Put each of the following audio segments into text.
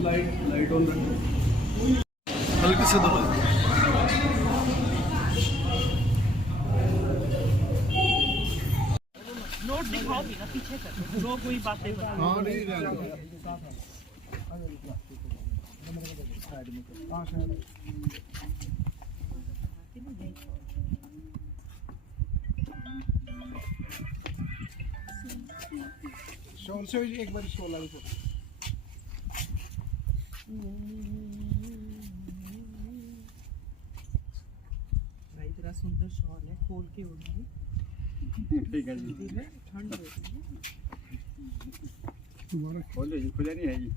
Light on रखो, हल्के से दबा। नोट दिखाओगी ना पीछे कर, जो कोई बात नहीं। हाँ नहीं शॉल से एक बार शॉल आगे को भाई तेरा सुंदर शॉल है, खोल के ओढ़ी। ठीक है जी, ठंड होती है। तुम्हारा खोल जी, खुला नहीं है जी।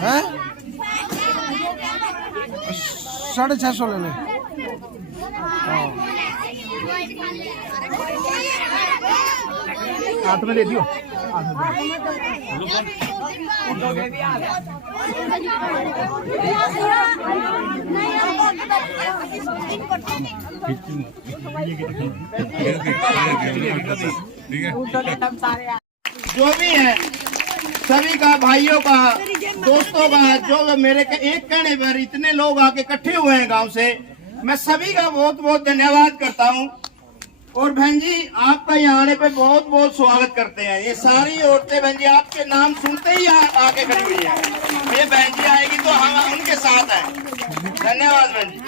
हैं 650 ले ले। हाथ में दे दियो, हाथ में जो भी है सभी का, भाइयों का, दोस्तों का, जो मेरे एक कहने पर इतने लोग आके इकट्ठे हुए हैं गांव से, मैं सभी का बहुत बहुत धन्यवाद करता हूं। और बहन जी आपका यहाँ आने पे बहुत बहुत स्वागत करते हैं। ये सारी औरतें बहन जी आपके नाम सुनते ही यहाँ आके खड़ी हुई है। ये बहन जी आएगी तो हम उनके साथ हैं। धन्यवाद बहन जी।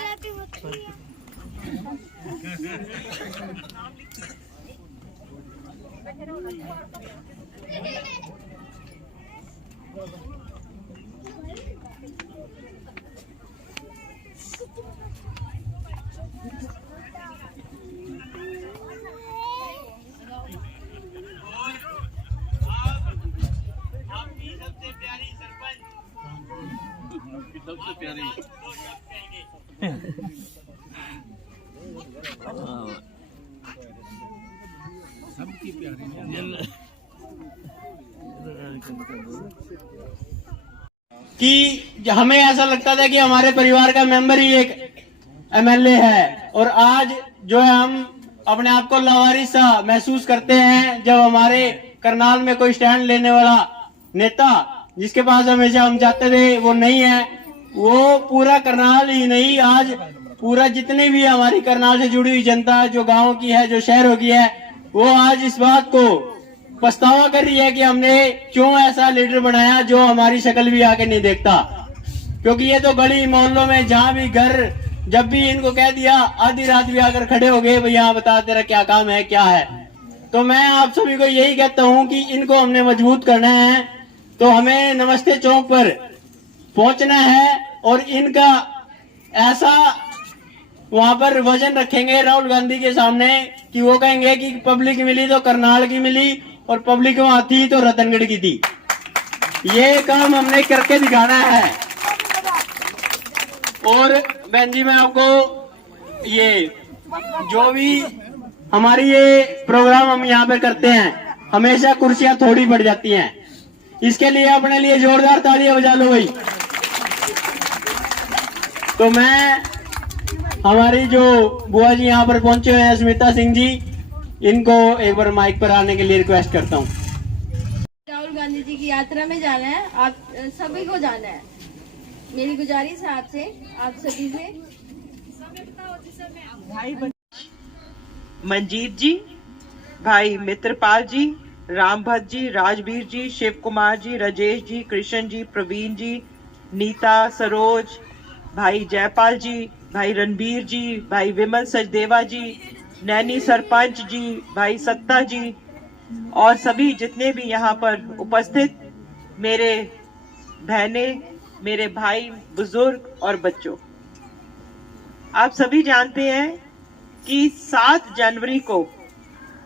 सबसे प्यारी सबकी प्यारी कि हमें ऐसा लगता था कि हमारे परिवार का मेंबर ही एक एमएलए है, और आज जो है हम अपने आप को लावारिस सा महसूस करते हैं जब हमारे करनाल में कोई स्टैंड लेने वाला नेता जिसके पास हमेशा हम जाते थे वो नहीं है। वो पूरा करनाल ही नहीं, आज पूरा जितने भी हमारी करनाल से जुड़ी हुई जनता, जो गाँव की है, जो शहरों की है, वो आज इस बात को पछतावा कर रही है कि हमने क्यों ऐसा लीडर बनाया जो हमारी शक्ल भी आके नहीं देखता। क्योंकि ये तो गली मोहल्लों में जहाँ भी घर, जब भी इनको कह दिया आधी रात भी आकर खड़े हो गए, भैया बता तेरा क्या काम है, क्या है। तो मैं आप सभी को यही कहता हूँ कि इनको हमने मजबूत करना है, तो हमें नमस्ते चौक पर पहुंचना है और इनका ऐसा वहां पर वजन रखेंगे राहुल गांधी के सामने कि वो कहेंगे कि पब्लिक मिली तो करनाल की मिली और पब्लिक वहां थी तो रतनगढ़ की थी। ये काम हमने करके दिखाना है। और बहन जी मैं आपको ये जो भी हमारी ये प्रोग्राम हम यहाँ पे करते हैं, हमेशा कुर्सियां थोड़ी बढ़ जाती हैं, इसके लिए अपने लिए जोरदार तालियां बजा लो भाई। तो मैं हमारी जो बुआ जी यहाँ पर पहुंचे हुए हैं स्मिता सिंह जी, इनको एक बार माइक पर आने के लिए रिक्वेस्ट करता हूँ। राहुल गांधी जी की यात्रा में जाना है, आप सभी को जाना है। मेरी गुजारिश है आपसे, आप सभी से। भाई मंजीत जी, भाई मित्रपाल जी, रामभद्र जी, राजवीर जी, शिव कुमार जी, राजेश जी, कृष्ण जी, प्रवीण जी, नीता, सरोज, भाई जयपाल जी, भाई रणबीर जी, भाई विमल सचदेवा जी, नैनी सरपंच जी, भाई सत्ता जी और सभी जितने भी यहाँ पर उपस्थित मेरे बहनें, मेरे भाई, बुजुर्ग और बच्चों, आप सभी जानते हैं कि 7 जनवरी को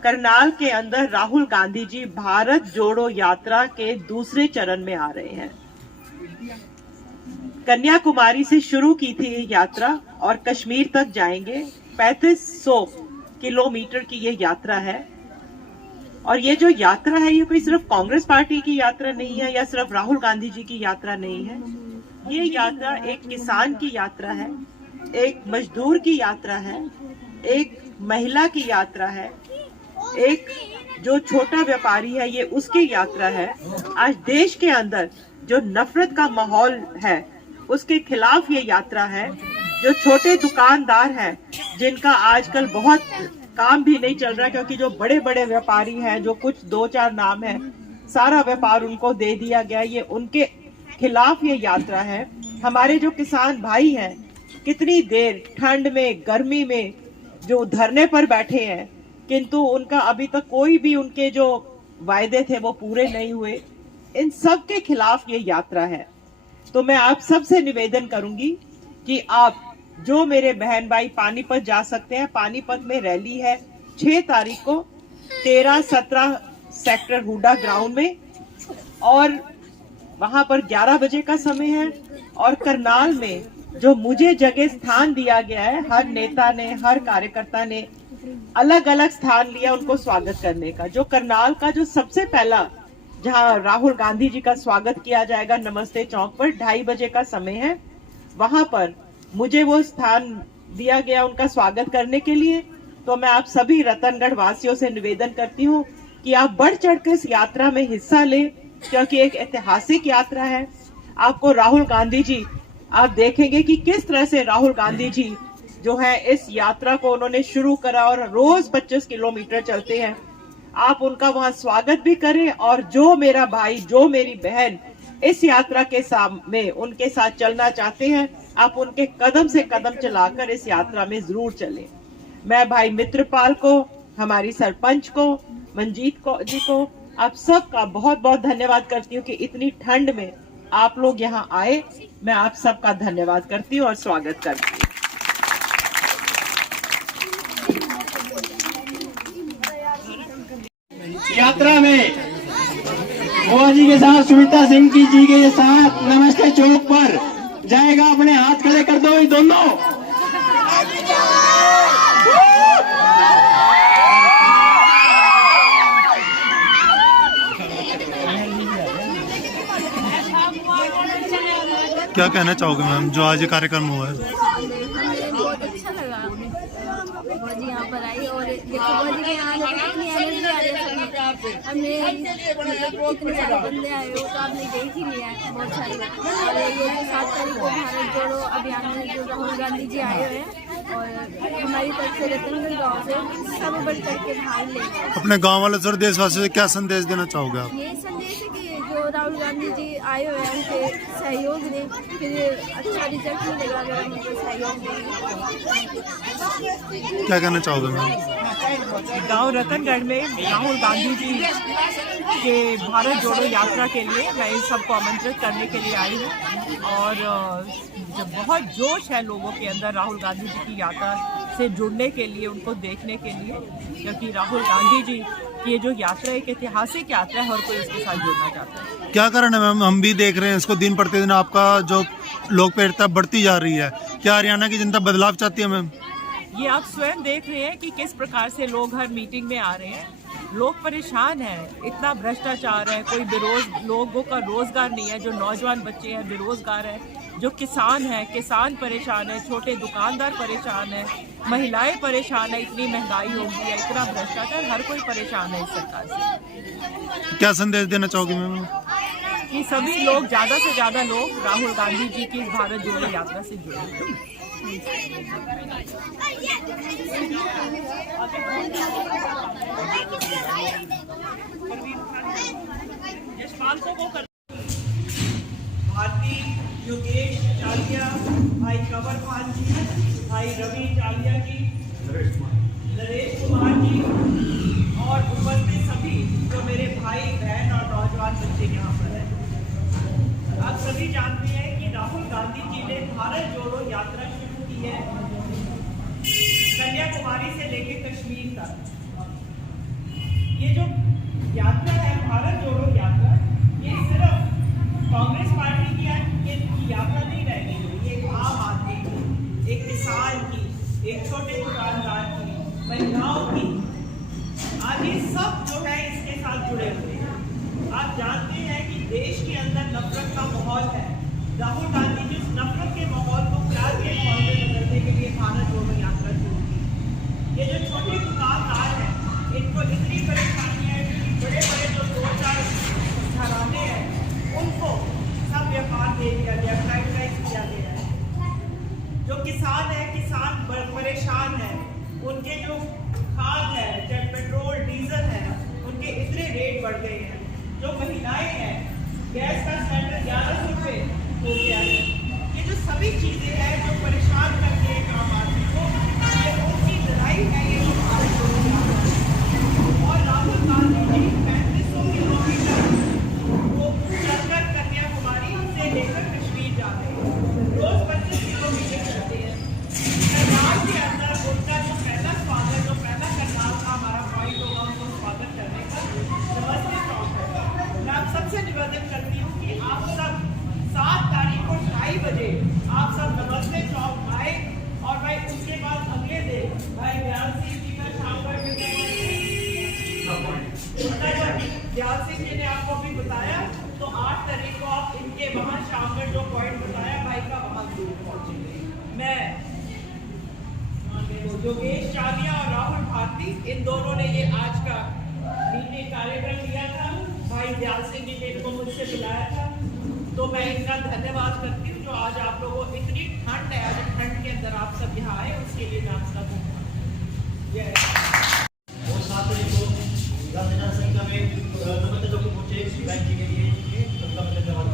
करनाल के अंदर राहुल गांधी जी भारत जोड़ो यात्रा के दूसरे चरण में आ रहे हैं। कन्याकुमारी से शुरू की थी ये यात्रा और कश्मीर तक जाएंगे। 3500 किलोमीटर की ये यात्रा है और ये जो यात्रा है ये कोई सिर्फ कांग्रेस पार्टी की यात्रा नहीं है या सिर्फ राहुल गांधी जी की यात्रा नहीं है। ये यात्रा एक किसान की यात्रा है, एक मजदूर की यात्रा है, एक महिला की यात्रा है, एक जो छोटा व्यापारी है ये उसकी यात्रा है। आज देश के अंदर जो नफरत का माहौल है उसके खिलाफ ये यात्रा है। जो छोटे दुकानदार हैं जिनका आजकल बहुत काम भी नहीं चल रहा क्योंकि जो बड़े बड़े व्यापारी हैं, जो कुछ 2-4 नाम है, सारा व्यापार उनको दे दिया गया, ये उनके खिलाफ ये यात्रा है। हमारे जो किसान भाई हैं कितनी देर ठंड में गर्मी में जो धरने पर बैठे हैं किंतु उनका अभी तक कोई भी उनके जो वायदे थे वो पूरे नहीं हुए। इन सब के खिलाफ ये यात्रा है। तो मैं आप सबसे निवेदन करूंगी कि आप जो मेरे बहन भाई पानीपत जा सकते हैं, पानीपत में रैली है 6 तारीख को 13-17 सेक्टर हुडा ग्राउंड में और वहां पर 11 बजे का समय है। और करनाल में जो मुझे जगह स्थान दिया गया है, हर नेता ने, हर कार्यकर्ता ने अलग अलग स्थान लिया उनको स्वागत करने का। जो करनाल का जो सबसे पहला जहां राहुल गांधी जी का स्वागत किया जाएगा नमस्ते चौक पर 2:30 बजे का समय है, वहां पर मुझे वो स्थान दिया गया उनका स्वागत करने के लिए। तो मैं आप सभी रतनगढ़ वासियों से निवेदन करती हूँ कि आप बढ़ चढ़कर इस यात्रा में हिस्सा लें क्योंकि एक ऐतिहासिक यात्रा है। आपको राहुल गांधी जी, आप देखेंगे कि किस तरह से राहुल गांधी जी जो है इस यात्रा को उन्होंने शुरू करा और रोज 25 किलोमीटर चलते हैं। आप उनका वहां स्वागत भी करें और जो मेरा भाई, जो मेरी बहन इस यात्रा के में उनके साथ चलना चाहते हैं, आप उनके कदम से कदम चलाकर इस यात्रा में जरूर चलें। मैं भाई मित्रपाल को, हमारी सरपंच को, मंजीत जी को, आप सबका बहुत बहुत धन्यवाद करती हूँ कि इतनी ठंड में आप लोग यहाँ आए। मैं आप सबका धन्यवाद करती हूँ और स्वागत करती हूँ। यात्रा में बुआ जी के साथ सुमित्रा सिंह जी के साथ नमस्ते चौक पर जाएगा। अपने हाथ खड़े कर दो ये दोनों। क्या कहना चाहोगे मैम जो आज ये कार्यक्रम हुआ है? बहुत अच्छा लगा बुआ जी यहाँ पर आई और देखो बुआ जी के यहाँ कितनी एनर्जी आ रही है। हमने कितने सारे बंदे आए हो तो आपने देख ही लिया है बहुत सारे। और ये जो 7 तारीख को भारत जोड़ो अभियान में जो राहुल गांधी जी आए हुए हैं और हमारी तरफ से रतनगढ़ गाँव से सब बढ़ चढ़ के भाग लेंगे। अपने गांव वालों से और देशवासियों से क्या संदेश देना चाहोगे आप? ये संदेश है कि जो राहुल गांधी जी आए हुए हैं उनके सहयोग ने फिर अच्छा रिजल्ट मिलेगा अगर हम उनको सहयोग देंगे। क्या कहना चाहोगे मैम? गांव रतनगढ़ में राहुल गांधी जी के भारत जोड़ो यात्रा के लिए मैं इन सबको आमंत्रित करने के लिए आई हूँ और जब बहुत जोश है लोगों के अंदर राहुल गांधी जी की यात्रा से जुड़ने के लिए, उनको देखने के लिए, क्योंकि राहुल गांधी जी की ये जो यात्रा एक ऐतिहासिक यात्रा है, हर कोई इसके साथ जुड़ना चाहता है। क्या कारण है मैम? हम भी देख रहे हैं इसको, दिन प्रतिदिन आपका जो लोकप्रियता बढ़ती जा रही है। क्या हरियाणा की जनता बदलाव चाहती है मैम? ये आप स्वयं देख रहे हैं कि किस प्रकार से लोग हर मीटिंग में आ रहे हैं। लोग परेशान हैं, इतना भ्रष्टाचार है, कोई लोगों का रोजगार नहीं है, जो नौजवान बच्चे हैं बेरोजगार हैं, जो किसान हैं, किसान परेशान है, छोटे दुकानदार परेशान है, महिलाएं परेशान है, इतनी महंगाई हो गई है, इतना भ्रष्टाचार, हर कोई परेशान है इस सरकार से। क्या संदेश देना चाहोगे मैम? कि सभी लोग, ज्यादा से ज्यादा लोग राहुल गांधी जी की इस भारत जोड़ो यात्रा से जुड़े। भारती योगेश चालिया, भाई कंवर पाल जी, भाई रवि चालिया जी, नरेश कुमार जी और उपस्थित सभी जो मेरे भाई बहन और नौजवान बच्चे यहाँ पर हैं। आप सभी भारत जोड़ो यात्रा शुरू की है, कन्याकुमारी से लेकर कश्मीर तक। ये जो यात्रा है भारत जोड़ो यात्रा, ये सिर्फ कांग्रेस पार्टी की यात्रा नहीं रहेगी, ये एक आम आदमी की, एक किसान की, एक छोटे दुकानदार की, महिलाओं की, आज ये सब जो है इसके साथ जुड़े हुए हैं। आप जानते हैं कि देश के अंदर नफरत का माहौल है। राहुल गांधी जी उस नफरत के माहौल को प्यार के माहौल में बदलने के लिए भारत जोड़ो यात्रा शुरू की। ये जो छोटे दुकानदार हैं, इनको इतनी परेशानी है कि बड़े बड़े जो 2-4 घराने हैं उनको सब व्यापार दे दिया गया, प्राइवेटाइज किया गया है। जो किसान है, किसान परेशान है, उनके जो खाद है, चाहे पेट्रोल डीजल है, उनके इतने रेट बढ़ गए हैं। जो महिलाएं हैं, गैस का सिलेंडर 1100 रुपये हो गया है। ये जो सभी चीजें हैं जो परेशान करते हैं आम आदमी को, ये उनकी लड़ाई है, ये जो भारत जोड़ो यात्रा है। और राहुल गांधी जी 3500 किलोमीटर वो चलकर कन्याकुमारी से लेकर कश्मीर जाते हैं, रोज 25 किलोमीटर चलते हैं। करनाल के अंदर उनका जो पहला स्वागत, जो पहला करनाल का हमारा पॉइंट होगा उनको स्वागत करने का, नमस्ते चौक है। मैं आप सबसे निवेदन करती हूँ कि आप सब 7 तारीख को 2:30 बजे आप सब नमस्ते चौक आए, और भाई उसके बाद अगले दिन भाई दयाल सिंह जी का शाम पर दयाल सिंह जी ने आपको अभी बताया, तो 8 तारीख को आप इनके वहाँ शाम पर जो पॉइंट बताया भाई का वहाँ जरूर पहुँचेंगे। मैं योगेश चालिया और राहुल भारती, इन दोनों ने ये आज का मीटिंग कार्यक्रम लिया था। भाई दयाल सिंह जी ने इनको मुझसे बुलाया था, तो मैं इनका धन्यवाद करती हूँ जो आज आप लोगों को इतनी ठंड है, आज ठंड के अंदर आप सब यहाँ आए, उसके लिए मैं आप सबको जय। और 7 तारीख को 10,000 संख्या में नमस्ते लोग पहुंचे बैंक जी के लिए, सबका मैं धन्यवाद।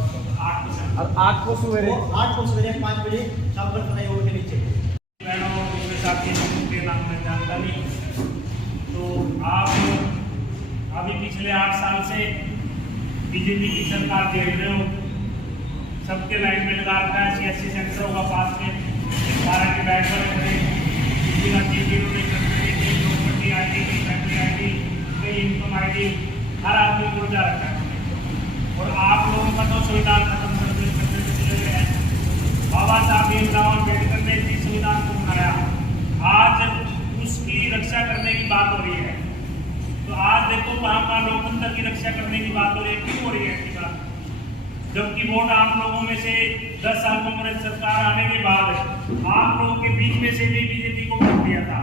8 को सवेरे 5 बजे शाम पर खड़े होकर के नीचे बहनों और साथियों के नाम में जानता नहीं, तो आप अभी पिछले 8 साल से बीजेपी की सरकार देख रहे हो, सबके लाइन में लगा रखा है, 86 सेंटर होगा पास में, 12 के बैठ पर खड़े, property I D, factory I D, income I D, हर आदमी को जा रखा है। और आप लोगों का तो संविधान खत्म करते चले गए हैं। बाबा साहब भीमराव अम्बेडकर ने जिस संविधान को बनाया, आज उसकी रक्षा करने की बात हो रही है। तो आज देखो वहाँ लोकतंत्र की रक्षा करने की बात हो रही है, क्यों हो रही है इसकी बात? जबकि वोट आप लोगों में से 10 साल कांग्रेस सरकार आने के बाद आप लोगों के बीच में से भी बीजेपी को वोट दिया था।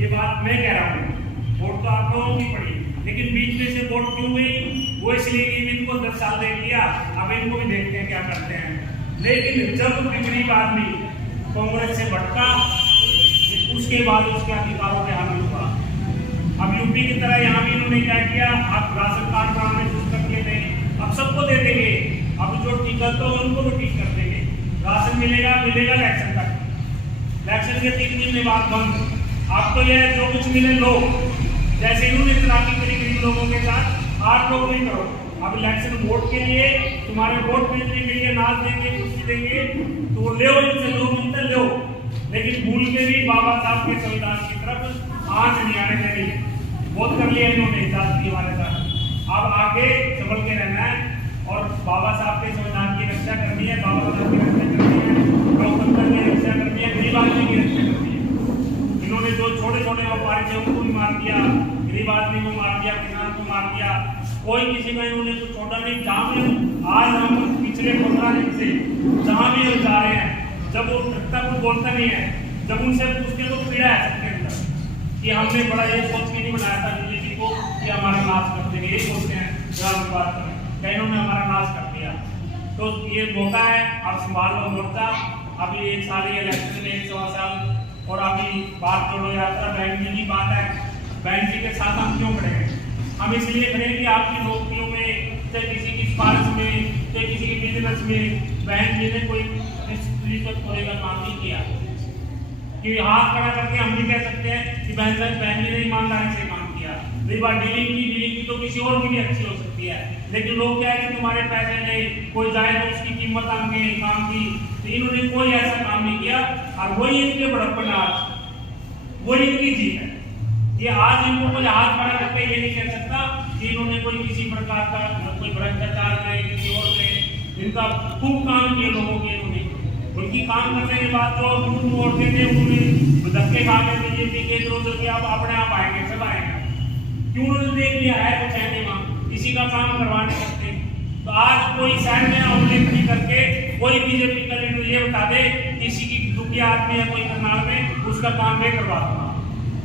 ये बात मैं कह रहा हूँ, वोट तो आप लोगों की पड़ी, लेकिन बीच में से वोट क्यों हुई? वो इसलिए कि इनको 10 साल दे दिया, अब इनको भी देखते हैं क्या करते हैं। लेकिन जब गरीब आदमी कांग्रेस से भटका, उसके बाद उसके अधिकारों पे हावी हुआ। अब यूपी की तरह यहाँ भी इन्होंने क्या किया, आप राशन कार्ड बनाने शुरू कर दिए थे, अब सबको दे देंगे, अब जो ठीक करते हो उनको भी ठीक कर देंगे, राशन मिलेगा इलेक्शन तक, इलेक्शन के 3 दिन में बाद बंद। आप तो यह जो कुछ मिले लो, जैसे इन्होंने तलाकी करी गरीब लोगों के साथ, आप लोग नहीं करो। अब इलेक्शन वोट के लिए तुम्हारे वोट मिलने के लिए नाच देंगे, कुर्सी देंगे, तो ले इनसे 2 मिनट लो, लेकिन भूल के भी बाबा साहब के संविधान की तरफ आंच नहीं आने देनी। बहुत कर लिया इन्होंने जाति हमारे साथ, अब आगे संभल के रहना है और बाबा साहब के संविधान की रक्षा करनी है, बाबा साहब की रक्षा करनी है, लोकतंत्र की रक्षा करनी है, गरीब आदमी की रक्षा करनी है। इन्होंने जो छोटे छोटे व्यापारी थे उनको भी मार दिया, गरीब आदमी को मार दिया, किसान को मार दिया, कोई किसी का इन्होंने कुछ छोटा नहीं। जहाँ भी आज हम पिछले 15 दिन से जहाँ भी हम जा रहे हैं, जब वो तक वो बोलता नहीं है, जब उनसे पूछते तो पीड़ा है सबके अंदर कि हमने बड़ा ये सोच के नहीं बनाया था बीजेपी को कि हमारा नाश कर देंगे, यही सोचते हैं ग्राम बात करें, क्या इन्होंने हमारा नाश कर दिया। तो ये मौका है, आप संभाल लो मोर्चा। अभी 1 साल ही इलेक्शन में 1 साल, और अभी बात जोड़ो यात्रा बहन जी की बात है, बहन जी के साथ हम क्यों खड़े हैं? हम इसलिए खड़े हैं कि आपकी नौकरियों में, चाहे किसी की सिफारिश में, चाहे किसी की बिजनेस में बहन जी ने कोई थोड़े का काम नहीं किया कि हाथ खड़ा करके हम भी कह सकते हैं कि बहन जी ने ईमानदारी से काम किया। रही बात डीलिंग की तो किसी और की भी अच्छी हो सकती है। सकती है। लेकिन लोग क्या है कि तुम्हारे पैसे नहीं, कोई जाए तो उसकी कीमत आगे काम की, तो इन्होंने कोई ऐसा काम नहीं किया और वही इनके बड़प्पन आज, वही इनकी जीत है। ये आज इनको कोई हाथ खड़ा करके ये नहीं कह सकता कि इन्होंने कोई किसी प्रकार का कोई भ्रष्टाचार में किसी और में इनका खूब काम किए लोगों के, इन्होंने उनकी काम करने के बाद जो औरतें थे उन्होंने धक्के खा के बीजेपी के इधर के अब अपने आप आएंगे, सब आएंगे, क्यों उन्होंने देख लिया है कुछ है नहीं वहाँ, किसी का काम करवा नहीं सकते। तो आज कोई साइड में उल्लेख नहीं करके कोई बीजेपी का लीडर ये बता दे किसी की दुखिया आदमी है कोई करनाल में उसका काम नहीं करवा दूंगा,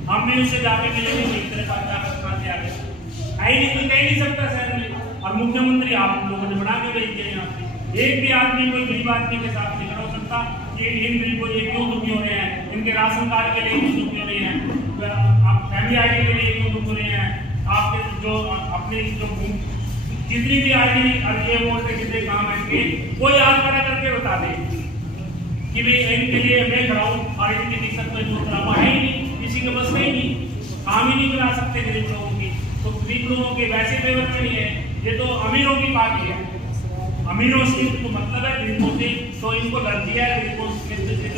हमने उससे जाके मिले नहीं तेरे पास जाकर आ गए आई नहीं, तो कह नहीं सकता शहर में। और मुख्यमंत्री आप लोगों ने बना के भेज दिया यहाँ पे, एक भी आदमी कोई गरीब आदमी के साथ नहीं खड़ा हो सकता कि इन गरीबों ये क्यों दुखी हो रहे हैं, इनके राशन कार्ड के लिए क्यों दुखी हो रहे हैं, आप फैमिली आईडी के लिए क्यों दुख हो रहे हैं, आपके जो अपने जो जितनी भी आईडी ये बोलते जितने काम है कोई हाथ खड़ा करके बता दे कि भाई इनके लिए मैं खड़ा हूँ और इनकी दिक्कत में जो ड्रामा है ही नहीं, किसी के बस में ही नहीं, काम ही नहीं करा सकते गरीब लोगों की। तो गरीब लोगों के वैसे फेवर में नहीं है, ये तो अमीरों की पार्टी है, अमीरों से इनको मतलब है, गरीबों से तो इनको लड़ती है, गरीबों से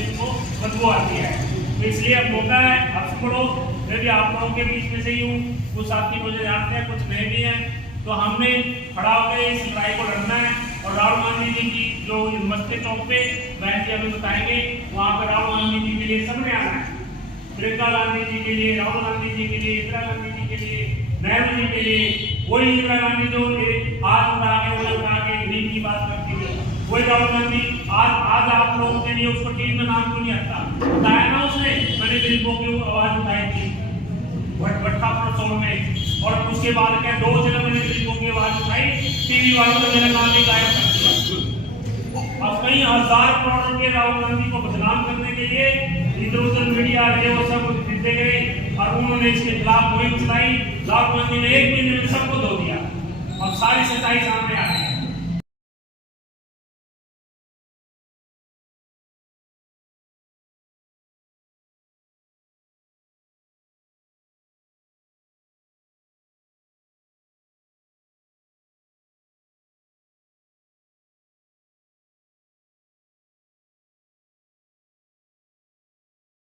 इनको बदबू आती है। तो इसलिए अब मौका है, अब पढ़ो, मैं भी आप लोगों के बीच में से ही हूँ, कुछ साथी मुझे जानते हैं कुछ नए भी हैं, तो हमने खड़ा होकर इस लड़ाई को लड़ना है। और राहुल गांधी जी की जो मस्ते चौक पे बहन जी अभी बताएंगे, वहाँ पर राहुल गांधी जी के लिए सबने आना है, प्रियंका गांधी जी के लिए, राहुल गांधी जी के लिए, इंदिरा गांधी जी के लिए, नेहरू जी के लिए, वही इंदिरा गांधी जो हाथ उठा के गरीब की बात करती है, वही राहुल गांधी आज आप लोगों के लिए उसको टीम में नाम क्यों नहीं आता, बताया ना उसने, मैंने गरीबों की आवाज उठाई थी भट्टा प्रोत्सव में, और उसके बाद क्या 2 जगह मैंने गरीबों की आवाज उठाई, टीवी वालों ने मेरा नाम भी गायब कर दिया। अब कई हजार करोड़ के राहुल गांधी को बदनाम करने के लिए इधर उधर मीडिया ये वो सब खरीदे गए और उन्होंने इसके खिलाफ मुहिम चलाई। राहुल गांधी ने 1 महीने में सबको धो दिया और सारी सच्चाई सामने आ गई।